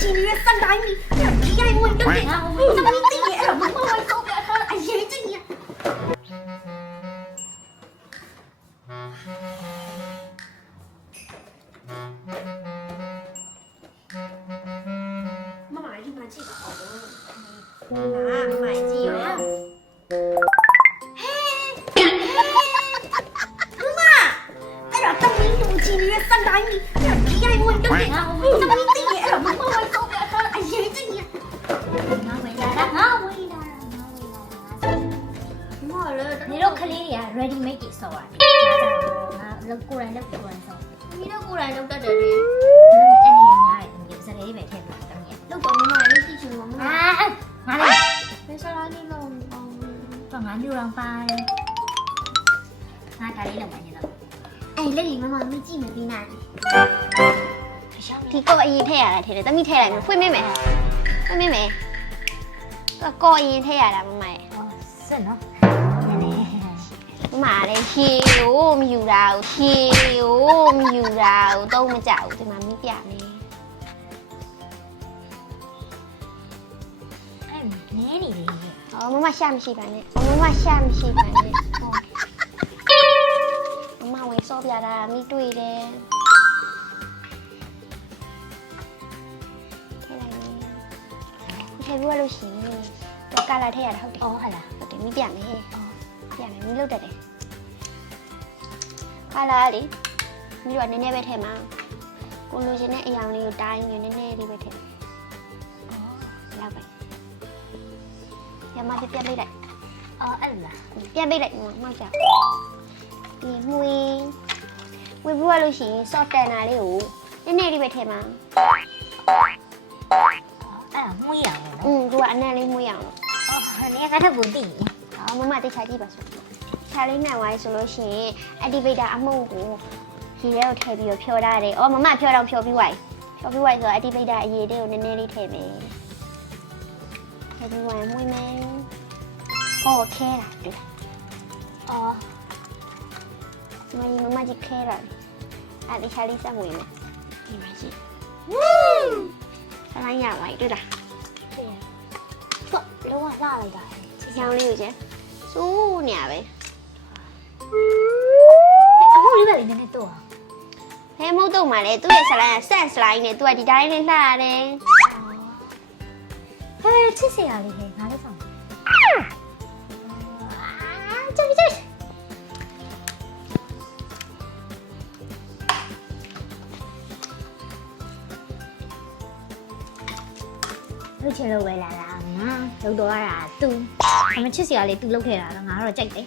ကြီးနေတဲ့စက်တိုင်းကြီးဒီအိမ်ဝင်တော့ငါသမီးတည်ရဲ့အဲ့မမဝိုင်းတော့အရေးကြီးနေမမဒီမှာကြည့်ပါဦးငါမိုင်ကြည့်ရောဟဲ့မမအဲ့တော့သမီးလူကြီးနေတဲ့စက်တိုင်းကြီးဒီအိမ်ဝင်တော့ငါသမီးတည်ရဲ့အဲ့မမဝိုင်းတော့အရေးကြီးနေငါဝင်လာတာမလည်းနေတော့ကလေးတွေက ready made တွေဆော်ရတယ်။ငါလောက်ကိုယ်တိုင်ဆော်။ဒီတော့ကိုယ်တိုင်လောက်တတ်တယ်လေ။အဲ့ဒီညာရဲ့ဒီစရဲပဲထည့်ထားတယ်။လောက်တော့မမလည်းသိချင်မှာမမ။ငါလည်းဘယ်စားလေးလုံးတော့ငါမျိုးတော့ပါတယ်။ငါဒါလေးလောက်ပါနေတော့။အဲ့လက်လေးမမမကြည့်မပြီးနိုင်။ဒီကောအရင်ထည့်ရတာထည့်တယ်။တမိထည့်လိုက်မယ်ဖွင့်မိမယ်။ဖွင့်မိမယ်။ကောအရင်ထည့်ရတာမမရဲ့။အော်စစ်နော်။မလည်းရှည်လို့မယူတာကိုရှည်လို့မယူတာကိုတော့မကြောက်ဘူးဒီမှာမိပြမယ်အဲ့နဲနေလေဟောမမရှာမရှိပါနဲ့မမရှာမရှိပါနဲ့မမဝင်စောပြတာမိတွေ့တယ်ထဲလိုက်မယ်ထဲပြီးလို့ရှိရင်တော့ကာလာထည့်ရတာဟုတ်တယ်အော်ဟုတ်လားဟုတ်တယ်မိပြမယ်ပြမယ်မင်းလုပ်တတ်တယ်ခါလာလေမိတော့နည်းနည်းပဲထည့်မှာကိုလိုချင်တဲ့အရာလေးကိုတိုင်းနေနည်းနည်းလေးပဲထည့်လောက်ပဲရမပြလိုက်လိုက်အော်အဲ့လားပြန်ပိတ်လိုက်မှောက်ကြဒီမွေပြီးလို့ရှိရင် soft tanner လေးကိုနည်းနည်းလေးပဲထည့်မှာအဲ့မွေးရအောင်နော်သူကအနံ့လေးမွေးရအောင်အော်နေကထပ်ဘူးတည်မမတိတ်ချကြည့်ပါစို့ခြာလေးနိုင်သွားဆိုလို့ရှိရင်အက်တီဗေတာအမှုကိုရေထဲကိုထည့်ပြီးတော့ဖြောထားတယ်။အော်မမဖြောတော့ဖြောပြီးသွားပြီ။ဖြောပြီးသွားဆိုတော့အက်တီဗေတာအရည်လေးကိုနည်းနည်းလေးထည့်မယ်။ထည့်ပြီးဝင်မွေးမယ်။အော်ခဲတာတွေ့လား။အော်မမကြီးခဲတာ။အဲ့ဒီခြာလေးစက်မွေးမယ်။ဒီမှာကြည့်။ဝူးဆလိုင်းရပါတွေ့လား။တွေ့ရ။ပေါ့လုံးဝလှလိုက်တာ။ရောင်လေးကိုကျစူးနေရပဲအခုလေးပဲနည်းနည်းတော့ဟဲမဟုတ်တော့မှလေသူ့ရဲ့ဆလိုင်းကဆက်ဆလိုင်းနဲ့သူကဒီတိုင်းလေးလှရတယ်ဟဲချစ်စရာလေးဟဲငါလည်းဆောင်ကြည့်ကြည့်လူချင်လို့ဝယ်လာတာငါလောက်တော့ရတာသူအမချစ်စရာလေးသူလောက်ခဲ့တာတော့ငါတော့ကြိုက်တယ်